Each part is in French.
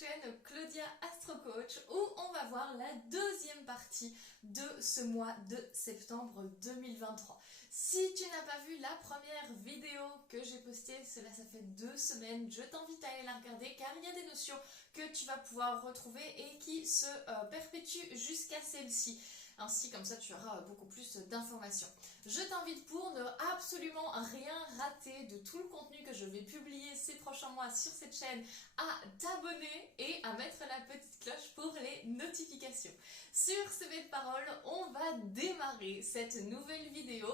chaîne Claudia Astro Coach où on va voir la deuxième partie de ce mois de septembre 2023. Si tu n'as pas vu la première vidéo que j'ai postée, ça fait 2 semaines, je t'invite à aller la regarder car il y a des notions que tu vas pouvoir retrouver et qui se perpétuent jusqu'à celle-ci. Ainsi, comme ça, tu auras beaucoup plus d'informations. Je t'invite pour ne absolument rien rater de tout le contenu que je vais publier ces prochains mois sur cette chaîne, à t'abonner et à mettre la petite cloche pour les notifications. Sur ce bête de parole, on va démarrer cette nouvelle vidéo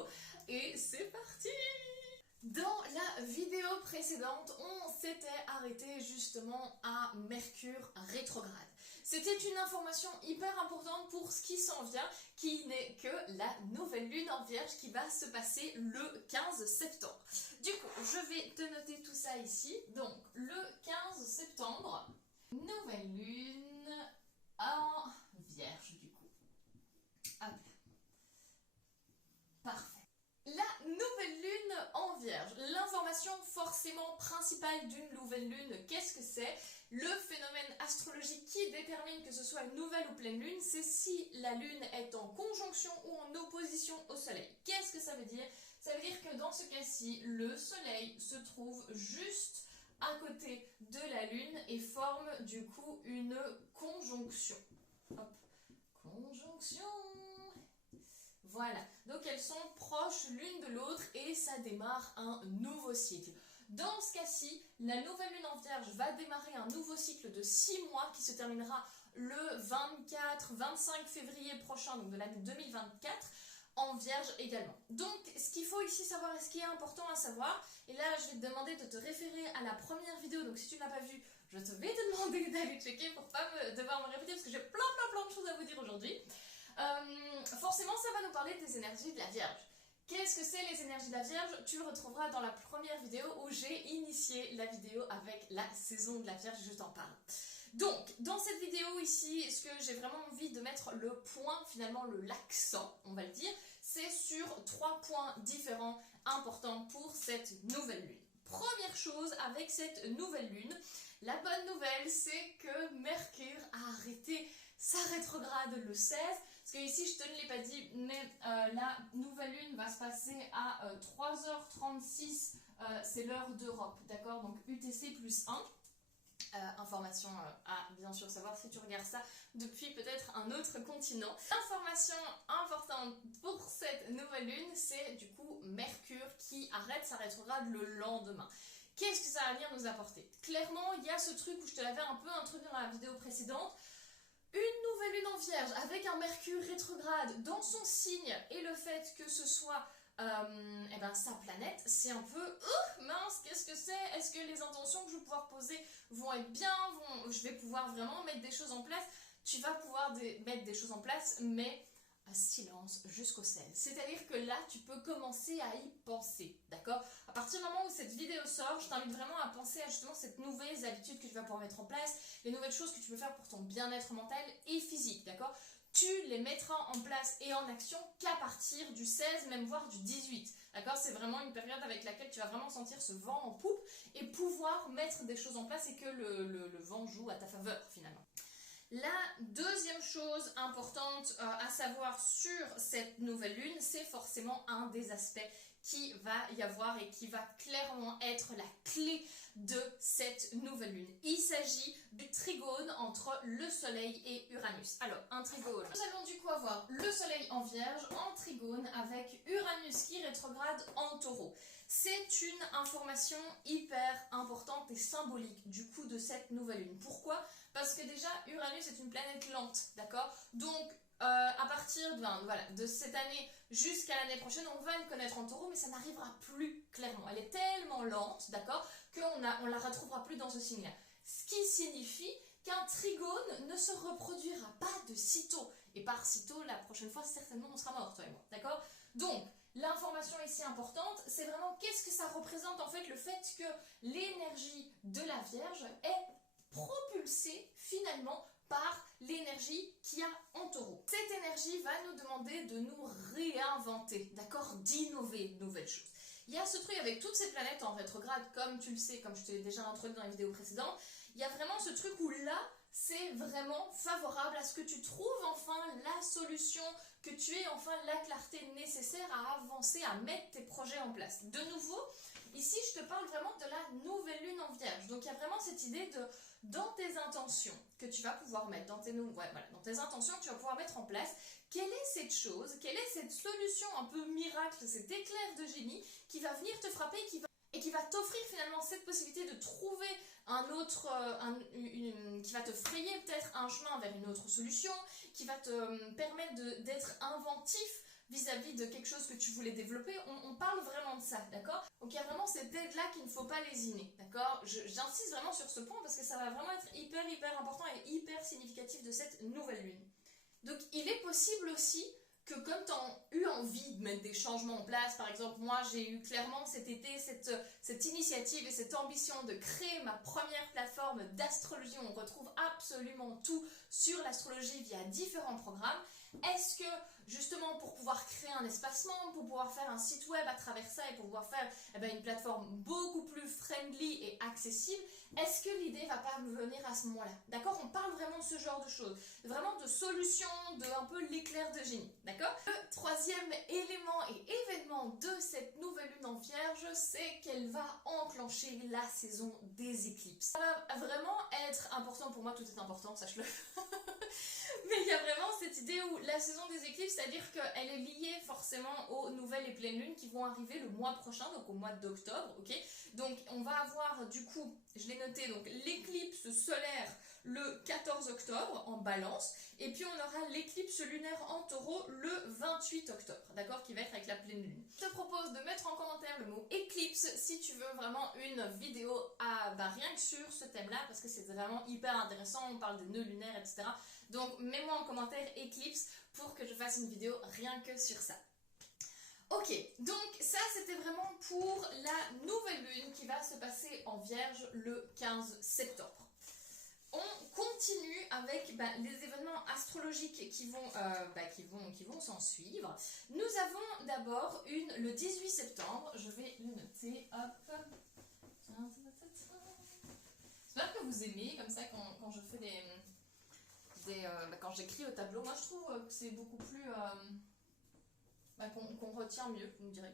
et c'est parti! Dans la vidéo précédente, on s'était arrêté justement à Mercure rétrograde. C'était une information hyper importante pour ce qui s'en vient, qui n'est que la nouvelle lune en Vierge qui va se passer le 15 septembre. Du coup, je vais te noter tout ça ici. Donc, le 15 septembre, nouvelle lune en Vierge du coup. Hop. Parfait. La nouvelle lune en Vierge, l'information forcément principale d'une nouvelle lune, qu'est-ce que c'est? Le phénomène astrologique qui détermine que ce soit une nouvelle ou pleine lune, c'est si la lune est en conjonction ou en opposition au soleil. Qu'est-ce que ça veut dire? Ça veut dire que dans ce cas-ci, le soleil se trouve juste à côté de la lune et forme du coup une conjonction. Hop, conjonction. Voilà, donc elles sont proches l'une de l'autre et ça démarre un nouveau cycle. Dans ce cas-ci, la nouvelle lune en Vierge va démarrer un nouveau cycle de 6 mois qui se terminera le 24-25 février prochain, donc de l'année 2024, en Vierge également. Donc, ce qu'il faut ici savoir et ce qui est important à savoir, et là je vais te demander de te référer à la première vidéo, donc si tu ne l'as pas vue, je vais te demander d'aller checker pour pas devoir me répéter parce que j'ai plein de choses à vous dire aujourd'hui. Forcément, ça va nous parler des énergies de la Vierge. Qu'est-ce que c'est les énergies de la Vierge? Tu le retrouveras dans la première vidéo où j'ai initié la vidéo avec la saison de la Vierge, je t'en parle. Donc, dans cette vidéo ici, ce que j'ai vraiment envie de mettre le point, finalement l'accent, on va le dire, c'est sur 3 points différents importants pour cette nouvelle lune. Première chose avec cette nouvelle lune, la bonne nouvelle, c'est que Mercure a arrêté sa rétrograde le 16, parce que ici je te ne l'ai pas dit, mais la nouvelle lune va se passer à 3h36, c'est l'heure d'Europe, d'accord? Donc UTC plus 1. Information à bien sûr savoir si tu regardes ça depuis peut-être un autre continent. Information importante pour cette nouvelle lune, c'est du coup Mercure qui arrête sa rétrograde le lendemain. Qu'est-ce que ça va venir nous apporter? Clairement, il y a ce truc où je te l'avais un peu introduit dans la vidéo précédente. Une nouvelle lune en Vierge avec un Mercure rétrograde dans son signe et le fait que ce soit sa planète, c'est un peu mince, qu'est-ce que c'est? Est-ce que les intentions que je vais pouvoir poser vont être bien? Je vais pouvoir vraiment mettre des choses en place? Tu vas pouvoir mettre des choses en place, mais à silence jusqu'au 16. C'est-à-dire que là, tu peux commencer à y penser, d'accord? À partir du moment où cette vidéo sort, je t'invite vraiment à penser à justement cette nouvelles habitudes que tu vas pouvoir mettre en place, les nouvelles choses que tu peux faire pour ton bien-être mental et physique, d'accord? Tu les mettras en place et en action qu'à partir du 16, même voire du 18, d'accord? C'est vraiment une période avec laquelle tu vas vraiment sentir ce vent en poupe et pouvoir mettre des choses en place et que le vent joue à ta faveur finalement. La deuxième chose importante à savoir sur cette nouvelle lune, c'est forcément un des aspects qui va y avoir et qui va clairement être la clé de cette nouvelle lune. Il s'agit du trigone entre le soleil et Uranus. Alors, un trigone. Nous allons du coup avoir le soleil en Vierge en trigone avec Uranus qui rétrograde en taureau. C'est une information hyper importante et symbolique du coup de cette nouvelle lune. Pourquoi? Parce que déjà, Uranus est une planète lente, d'accord? Donc, à partir de cette année jusqu'à l'année prochaine, on va le connaître en taureau, mais ça n'arrivera plus clairement. Elle est tellement lente, d'accord, qu'on la retrouvera plus dans ce signe-là. Ce qui signifie qu'un trigone ne se reproduira pas de sitôt. Et par sitôt, la prochaine fois, certainement, on sera mort, toi et moi, d'accord? Donc, l'information ici importante, c'est vraiment qu'est-ce que ça représente en fait le fait que l'énergie de la Vierge est propulsée finalement par l'énergie qu'il y a en taureau. Cette énergie va nous demander de nous réinventer, d'accord, d'innover de nouvelles choses. Il y a ce truc avec toutes ces planètes en rétrograde, comme tu le sais, comme je t'ai déjà introduit dans la vidéo précédente, il y a vraiment ce truc où là, c'est vraiment favorable à ce que tu trouves enfin la solution, que tu aies enfin la clarté nécessaire à avancer, à mettre tes projets en place. De nouveau, ici, je te parle vraiment de la nouvelle lune en Vierge. Donc, il y a vraiment cette idée de, dans tes intentions que tu vas pouvoir mettre, dans tes intentions que tu vas pouvoir mettre en place, quelle est cette chose, quelle est cette solution un peu miracle, cet éclair de génie qui va venir te frapper, qui va t'offrir finalement cette possibilité de trouver un autre, qui va te frayer peut-être un chemin vers une autre solution, qui va te permettre d'être inventif vis-à-vis de quelque chose que tu voulais développer. On parle vraiment de ça, d'accord? Donc il y a vraiment cette aide-là qu'il ne faut pas lésiner, d'accord? J'insiste vraiment sur ce point parce que ça va vraiment être hyper important et hyper significatif de cette nouvelle lune. Donc il est possible aussi que comme tu as eu envie de mettre des changements en place, par exemple, moi j'ai eu clairement cet été cette initiative et cette ambition de créer ma première plateforme d'astrologie où on retrouve absolument tout sur l'astrologie via différents programmes. Est-ce que justement pour pouvoir créer un espace-membre, pour pouvoir faire un site web à travers ça et pour pouvoir faire une plateforme beaucoup plus friendly et accessible, est-ce que l'idée va pas me venir à ce moment-là? D'accord? On parle vraiment de ce genre de choses, vraiment de solutions, de un peu l'éclair de génie, d'accord? Le troisième élément et événement de cette nouvelle lune en Vierge, c'est qu'elle va enclencher la saison des éclipses. Ça va vraiment être important pour moi, tout est important, sache-le. Mais il y a vraiment cette idée où la saison des éclipses, c'est-à-dire qu'elle est liée forcément aux nouvelles et pleines lunes qui vont arriver le mois prochain, donc au mois d'octobre, ok? Donc on va avoir du coup, je l'ai noté, donc l'éclipse solaire le 14 octobre en Balance, et puis on aura l'éclipse lunaire en Taureau le 28 octobre, d'accord, qui va être avec la pleine lune. Je te propose de mettre en commentaire le mot éclipse si tu veux vraiment une vidéo à rien que sur ce thème-là, parce que c'est vraiment hyper intéressant, on parle des nœuds lunaires, etc. Donc mets-moi en commentaire éclipse pour que je fasse une vidéo rien que sur ça. Ok, donc ça c'était vraiment pour la nouvelle lune qui va se passer en Vierge le 15 septembre. On continue avec les événements astrologiques qui vont s'en suivre. Nous avons d'abord le 18 septembre, je vais le noter, hop. J'espère que vous aimez comme ça quand je fais quand j'écris au tableau. Moi je trouve que c'est beaucoup plus... qu'on retient mieux, vous me direz.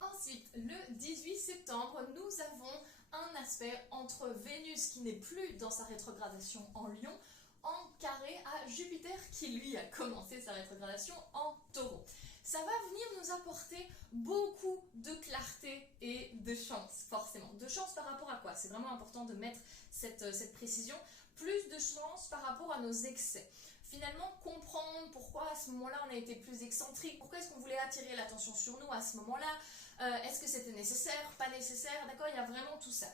Ensuite, le 18 septembre, nous avons un aspect entre Vénus qui n'est plus dans sa rétrogradation en Lion, en carré à Jupiter qui lui a commencé sa rétrogradation en Taureau. Ça va venir nous apporter beaucoup de clarté et de chance, forcément. De chance par rapport à quoi? C'est vraiment important de mettre cette précision. Plus de chance par rapport à nos excès. Finalement, comprendre pourquoi à ce moment-là on a été plus excentrique, pourquoi est-ce qu'on voulait attirer l'attention sur nous à ce moment-là, est-ce que c'était nécessaire, pas nécessaire, d'accord, il y a vraiment tout ça.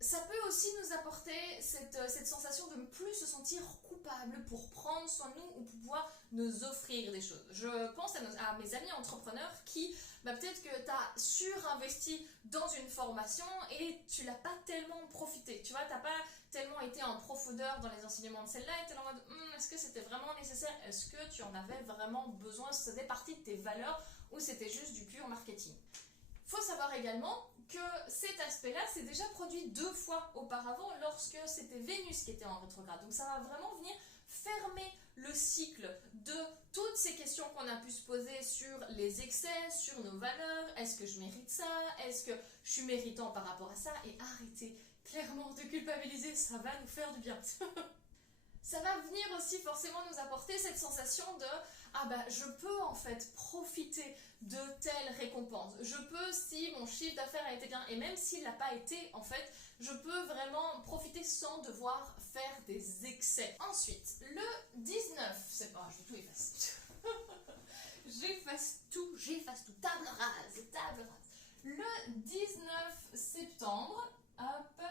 Ça peut aussi nous apporter cette sensation de ne plus se sentir coupable pour prendre soin de nous ou pour pouvoir nous offrir des choses. Je pense à mes amis entrepreneurs qui, peut-être que tu as surinvesti dans une formation et tu l'as pas tellement profité. Tu vois, tu n'as pas tellement été en profondeur dans les enseignements de celle-là et tu es en mode est-ce que c'était vraiment nécessaire? Est-ce que tu en avais vraiment besoin? Est-ce que ça faisait partie de tes valeurs ou c'était juste du pur marketing? Il faut savoir également que cet aspect-là s'est déjà produit 2 fois auparavant lorsque c'était Vénus qui était en rétrograde. Donc ça va vraiment venir fermer le cycle de toutes ces questions qu'on a pu se poser sur les excès, sur nos valeurs, est-ce que je mérite ça, est-ce que je suis méritant par rapport à ça, et arrêtez clairement de culpabiliser, ça va nous faire du bien. Ça va venir aussi forcément nous apporter cette sensation de je peux en fait profiter de telle récompense. Je peux, si mon chiffre d'affaires a été bien, et même s'il n'a pas été, en fait, je peux vraiment profiter sans devoir faire des excès. Ensuite, le 19 septembre, je vais tout effacer. J'efface tout, table rase. Le 19 septembre, hop,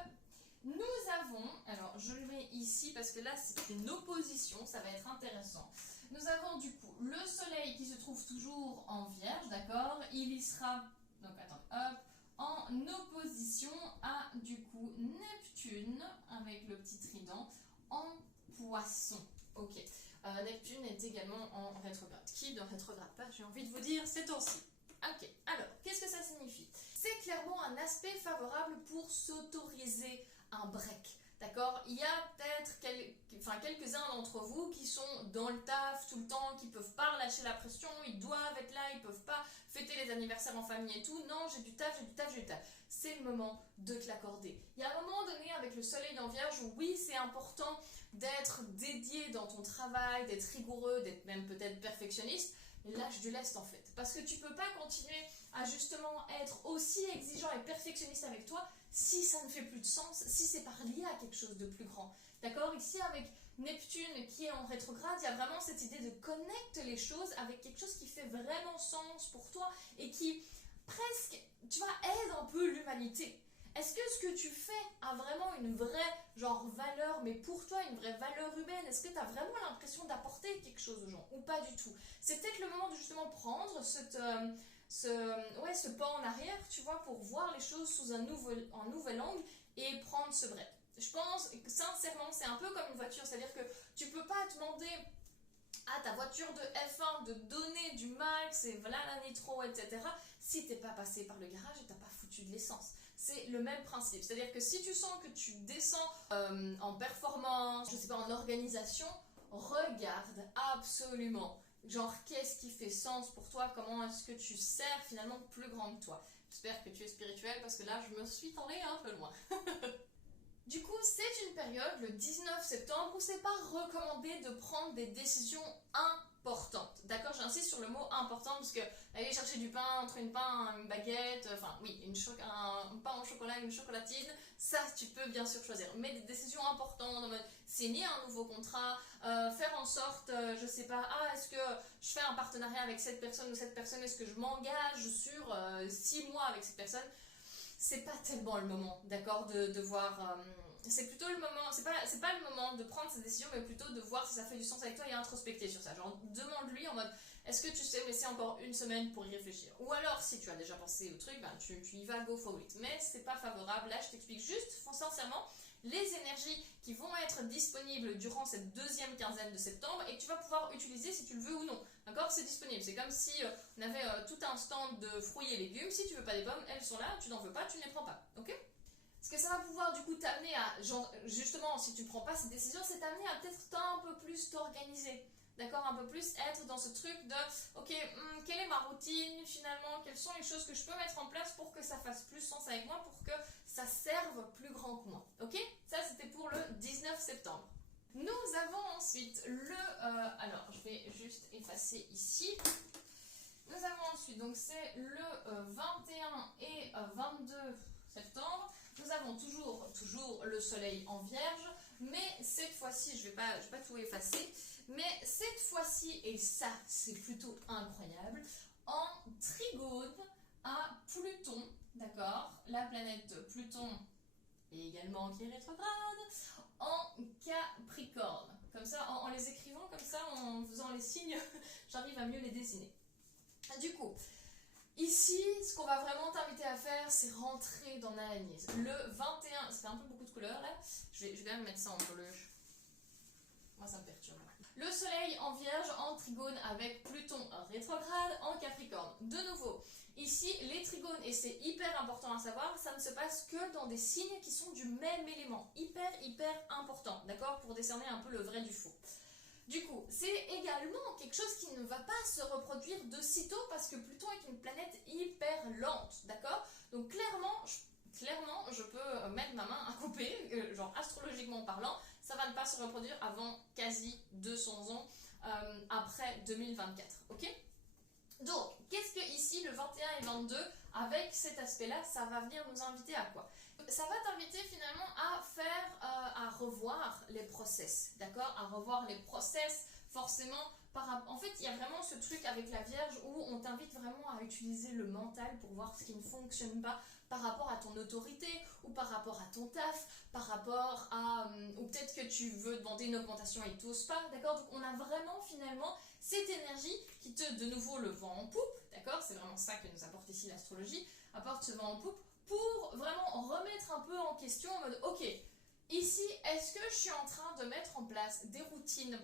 nous avons, alors je le mets ici parce que là c'est une opposition, ça va être intéressant. Nous avons du coup le soleil qui se trouve toujours en Vierge, d'accord? Il y sera, donc attendez, hop, en opposition à du coup Neptune avec le petit trident en Poisson. Ok, Neptune est également en rétrograde. Qui ne rétrograde pas, j'ai envie de vous dire, ces temps-ci. Ok, alors, qu'est-ce que ça signifie? C'est clairement un aspect favorable pour s'autoriser un break. D'accord? Il y a peut-être quelques-uns d'entre vous qui sont dans le taf tout le temps, qui ne peuvent pas relâcher la pression, ils doivent être là, ils ne peuvent pas fêter les anniversaires en famille et tout. Non, j'ai du taf, j'ai du taf, j'ai du taf. C'est le moment de te l'accorder. Il y a un moment donné avec le soleil en vierge où oui, c'est important d'être dédié dans ton travail, d'être rigoureux, d'être même peut-être perfectionniste. Mais lâche du lest en fait. Parce que tu ne peux pas continuer à justement être aussi exigeant et perfectionniste avec toi si ça ne fait plus de sens, si c'est pas lié à quelque chose de plus grand. D'accord? Ici avec Neptune qui est en rétrograde, il y a vraiment cette idée de connecter les choses avec quelque chose qui fait vraiment sens pour toi et qui presque, tu vois, aide un peu l'humanité. Est-ce que ce que tu fais a vraiment une vraie valeur, mais pour toi une vraie valeur humaine? Est-ce que tu as vraiment l'impression d'apporter quelque chose aux gens ou pas du tout? C'est peut-être le moment de justement prendre ce pas en arrière, tu vois, pour voir les choses sous un nouvel angle et prendre ce break. Je pense que sincèrement, c'est un peu comme une voiture, c'est-à-dire que tu peux pas demander à ta voiture de F1 de donner du max et voilà la nitro, etc. si t'es pas passé par le garage et t'as pas foutu de l'essence. C'est le même principe, c'est-à-dire que si tu sens que tu descends en performance, je sais pas, en organisation, regarde absolument. Genre, qu'est-ce qui fait sens pour toi? Comment est-ce que tu sers finalement plus grand que toi? J'espère que tu es spirituel parce que là, je me suis tendue un peu loin. Du coup, c'est une période, le 19 septembre, où c'est pas recommandé de prendre des décisions importantes. D'accord? J'insiste sur le mot important parce que aller chercher du pain, entre une pain, une baguette, enfin oui, un pain au chocolat, une chocolatine, ça tu peux bien sûr choisir. Mais des décisions importantes, signer un nouveau contrat, faire en sorte, je sais pas, est-ce que je fais un partenariat avec cette personne ou cette personne, est-ce que je m'engage sur 6 mois avec cette personne? C'est pas tellement le moment, d'accord, de voir. C'est plutôt le moment, c'est pas le moment de prendre cette décision, mais plutôt de voir si ça fait du sens avec toi et introspecter sur ça. Genre, demande-lui en mode, est-ce que tu sais laisser encore une semaine pour y réfléchir? Ou alors, si tu as déjà pensé au truc, ben, tu y vas, go for it. Mais c'est pas favorable. Là, je t'explique juste, sincèrement, les énergies qui vont être disponibles durant cette deuxième quinzaine de septembre et que tu vas pouvoir utiliser si tu le veux ou non. D'accord? C'est disponible. C'est comme si on avait tout un stand de fruits et légumes. Si tu veux pas des pommes, elles sont là. Tu n'en veux pas, tu ne les prends pas. Ok? Ce que ça va pouvoir du coup t'amener à, justement, si tu prends pas cette décision, c'est t'amener à peut-être un peu plus t'organiser. D'accord? Un peu plus être dans ce truc de, ok, quelle est ma routine finalement? Quelles sont les choses que je peux mettre en place pour que ça fasse plus sens avec moi, pour que ça serve plus grand que moi? Ok? Ça, c'était pour le 19 septembre. Nous avons ensuite alors, je vais juste effacer ici. Nous avons ensuite, donc c'est le 21 et 22 septembre. Nous avons toujours le soleil en vierge, mais cette fois-ci, je vais pas tout effacer, mais cette fois-ci, et ça c'est plutôt incroyable, en trigone à Pluton, d'accord? La planète Pluton et également qui est rétrograde, en Capricorne. Comme ça, en les écrivant comme ça, en faisant les signes, j'arrive à mieux les dessiner. Du coup, ici, ce qu'on va vraiment t'inviter à faire, c'est rentrer dans l'analyse. Le 21, ça fait un peu beaucoup de couleurs là, je vais quand même mettre ça en bleu. Moi, ça me perturbe. Le soleil en vierge, en trigone avec Pluton rétrograde en Capricorne. De nouveau, ici, les trigones, et c'est hyper important à savoir, ça ne se passe que dans des signes qui sont du même élément. Hyper important, d'accord? Pour décerner un peu le vrai du faux. Du coup, c'est également quelque chose qui ne va pas se reproduire de sitôt parce que Pluton est une planète hyper lente, d'accord? Donc clairement, je peux mettre ma main à couper, genre astrologiquement parlant, ça va ne pas se reproduire avant quasi 200 ans après 2024, ok? Donc, qu'est-ce que ici, le 21 et 22, avec cet aspect-là, ça va venir nous inviter à quoi? Ça va t'inviter finalement à revoir les process, d'accord? À revoir les process, forcément. En fait, il y a vraiment ce truc avec la Vierge où on t'invite vraiment à utiliser le mental pour voir ce qui ne fonctionne pas par rapport à ton autorité ou par rapport à ton taf, par rapport à... ou peut-être que tu veux demander une augmentation et tu n'oses pas, d'accord? Donc, on a vraiment finalement cette énergie qui te, de nouveau, le vent en poupe, d'accord? C'est vraiment ça que nous apporte ici l'astrologie, apporte ce vent en poupe pour vraiment remettre un peu en question en mode, ok, ici, est-ce que je suis en train de mettre en place des routines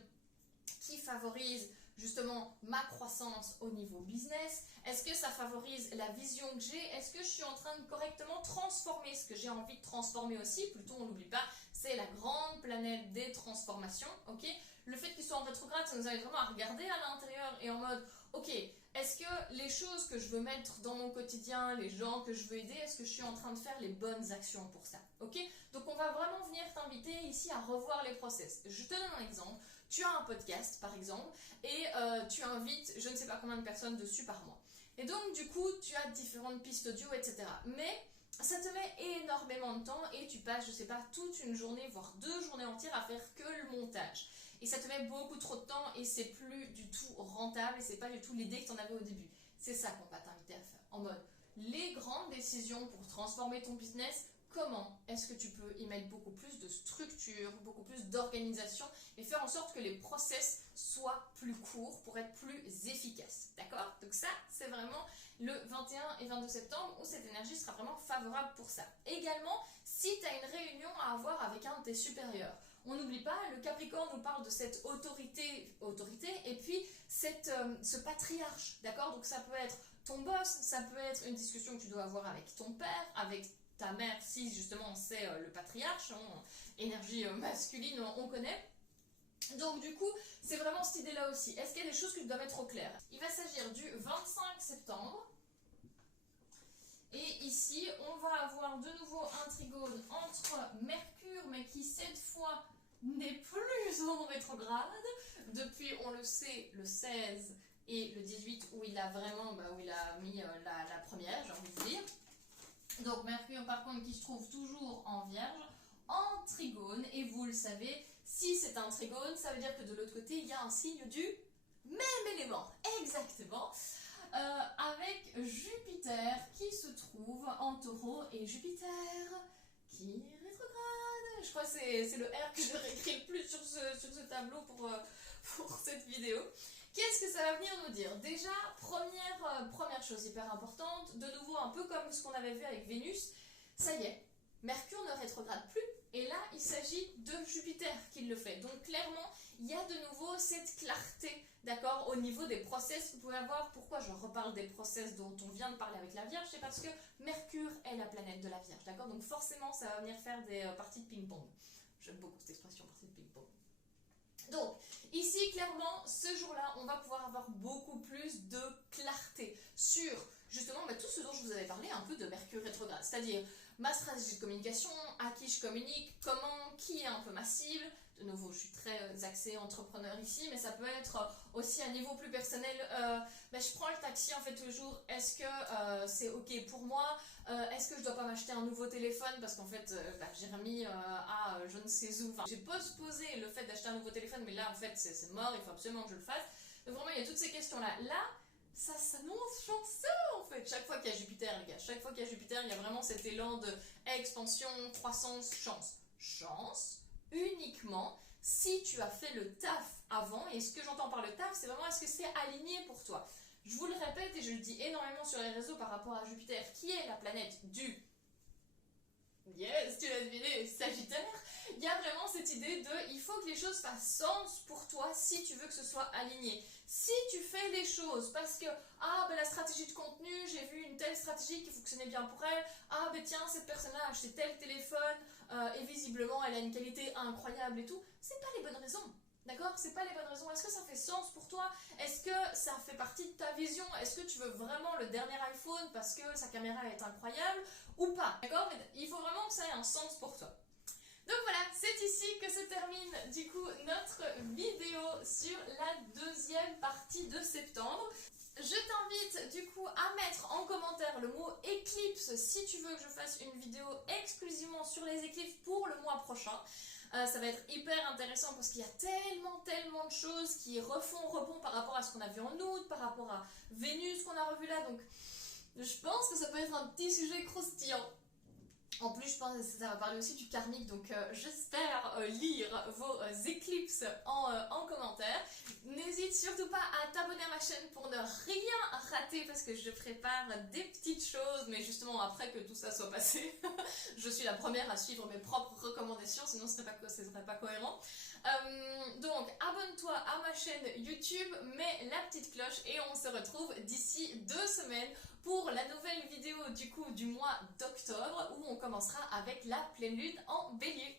qui favorisent justement ma croissance au niveau business? Est-ce que ça favorise la vision que j'ai? Est-ce que je suis en train de correctement transformer ce que j'ai envie de transformer aussi? Plutôt, on n'oublie pas, c'est la grande planète des transformations, ok? Le fait qu'il soit en rétrograde, ça nous invite vraiment à regarder à l'intérieur et en mode, ok, est-ce que les choses que je veux mettre dans mon quotidien, les gens que je veux aider, est-ce que je suis en train de faire les bonnes actions pour ça, ok? Donc on va vraiment venir t'inviter ici à revoir les process. Je te donne un exemple. Tu as un podcast, par exemple, et tu invites je ne sais pas combien de personnes dessus par mois. Et donc, du coup, tu as différentes pistes audio, etc. Mais ça te met énormément de temps et tu passes, je sais pas, toute une journée, voire 2 journées entières à faire que le montage. Et ça te met beaucoup trop de temps et c'est plus du tout rentable et c'est pas du tout l'idée que tu en avais au début. C'est ça qu'on va t'inviter à faire. En mode, les grandes décisions pour transformer ton business, comment est-ce que tu peux y mettre beaucoup plus de structure, beaucoup plus d'organisation et faire en sorte que les process soient plus courts pour être plus efficaces. D'accord? Donc ça, c'est vraiment le 21 et 22 septembre où cette énergie sera vraiment favorable pour ça. Également, si tu as une réunion à avoir avec un de tes supérieurs, on n'oublie pas, le Capricorne nous parle de cette autorité et puis ce patriarche, d'accord? Donc ça peut être ton boss, ça peut être une discussion que tu dois avoir avec ton père, avec ta mère, si justement c'est le patriarche, énergie masculine, on connaît. Donc du coup, c'est vraiment cette idée-là aussi. Est-ce qu'il y a des choses que tu dois mettre au clair? Il va s'agir du 25 septembre. Et ici, on va avoir de nouveau un trigone entre Mercure, mais qui cette fois n'est plus en rétrograde. Depuis, on le sait, le 16 et le 18, où il a vraiment, où il a mis la première, j'ai envie de dire. Donc Mercure, par contre, qui se trouve toujours en Vierge, en trigone. Et vous le savez, si c'est un trigone, ça veut dire que de l'autre côté, il y a un signe du même élément. Exactement. Avec Jupiter qui se trouve en Taureau et Jupiter qui est rétrograde. Je crois que c'est le R que j'aurais écrit le plus sur ce tableau pour cette vidéo. Qu'est-ce que ça va venir nous dire? Déjà, première chose hyper importante, de nouveau un peu comme ce qu'on avait vu avec Vénus, ça y est, Mercure ne rétrograde plus. Et là, il s'agit de Jupiter qui le fait. Donc clairement, il y a de nouveau cette clarté, d'accord, au niveau des process que vous pouvez avoir. Pourquoi je reparle des process dont on vient de parler avec la Vierge? C'est parce que Mercure est la planète de la Vierge, d'accord? Donc forcément, ça va venir faire des parties de ping-pong. J'aime beaucoup cette expression, partie de ping-pong. Donc, ici, clairement, ce jour-là, on va pouvoir avoir beaucoup plus de clarté sur, justement, tout ce dont je vous avais parlé, un peu de Mercure rétrograde. C'est-à-dire, ma stratégie de communication, à qui je communique, comment, qui est un peu ma cible. De nouveau, je suis très axée entrepreneur ici, mais ça peut être aussi à un niveau plus personnel. Je prends le taxi en fait tous les jours. Est-ce que c'est ok pour moi? Est-ce que je dois pas m'acheter un nouveau téléphone parce qu'en fait j'ai remis à je ne sais où. Enfin, j'ai postposé le fait d'acheter un nouveau téléphone, mais là en fait c'est mort. Il faut absolument que je le fasse. Donc vraiment, il y a toutes ces questions-là. Là, ça s'annonce chanceux en fait. Chaque fois qu'il y a Jupiter, les gars, chaque fois qu'il y a Jupiter, il y a vraiment cet élan de expansion, croissance, chance. Chance uniquement si tu as fait le taf avant. Et ce que j'entends par le taf, c'est vraiment est-ce que c'est aligné pour toi? Je vous le répète et je le dis énormément sur les réseaux par rapport à Jupiter, qui est la planète du... Yes, tu l'as deviné, Sagittaire. Il y a vraiment cette idée de il faut que les choses fassent sens pour toi si tu veux que ce soit aligné. Si tu fais les choses parce que la stratégie de contenu, j'ai vu une telle stratégie qui fonctionnait bien pour elle, tiens, cette personne-là a acheté tel téléphone et visiblement elle a une qualité incroyable et tout, c'est pas les bonnes raisons. D'accord? C'est pas les bonnes raisons. Est-ce que ça fait sens pour toi? Est-ce que ça fait partie de ta vision? Est-ce que tu veux vraiment le dernier iPhone parce que sa caméra est incroyable ou pas? D'accord? Mais il faut vraiment que ça ait un sens pour toi. Donc voilà, c'est ici que se termine du coup notre vidéo sur la deuxième partie de septembre. Je t'invite du coup à mettre en commentaire le mot éclipse si tu veux que je fasse une vidéo exclusivement sur les éclipses pour le mois prochain. Ça va être hyper intéressant parce qu'il y a tellement de choses qui rebond par rapport à ce qu'on a vu en août, par rapport à Vénus qu'on a revu là. Donc je pense que ça peut être un petit sujet croustillant. En plus, je pense que ça va parler aussi du karmique, donc j'espère lire vos éclipses en commentaire. N'hésite surtout pas à t'abonner à ma chaîne pour ne rien rater parce que je prépare des petites choses, mais justement après que tout ça soit passé, je suis la première à suivre mes propres recommandations, sinon ce serait pas cohérent. Donc abonne-toi à ma chaîne YouTube, mets la petite cloche et on se retrouve d'ici 2 semaines pour la nouvelle vidéo du mois d'octobre où on commencera avec la pleine lune en bélier.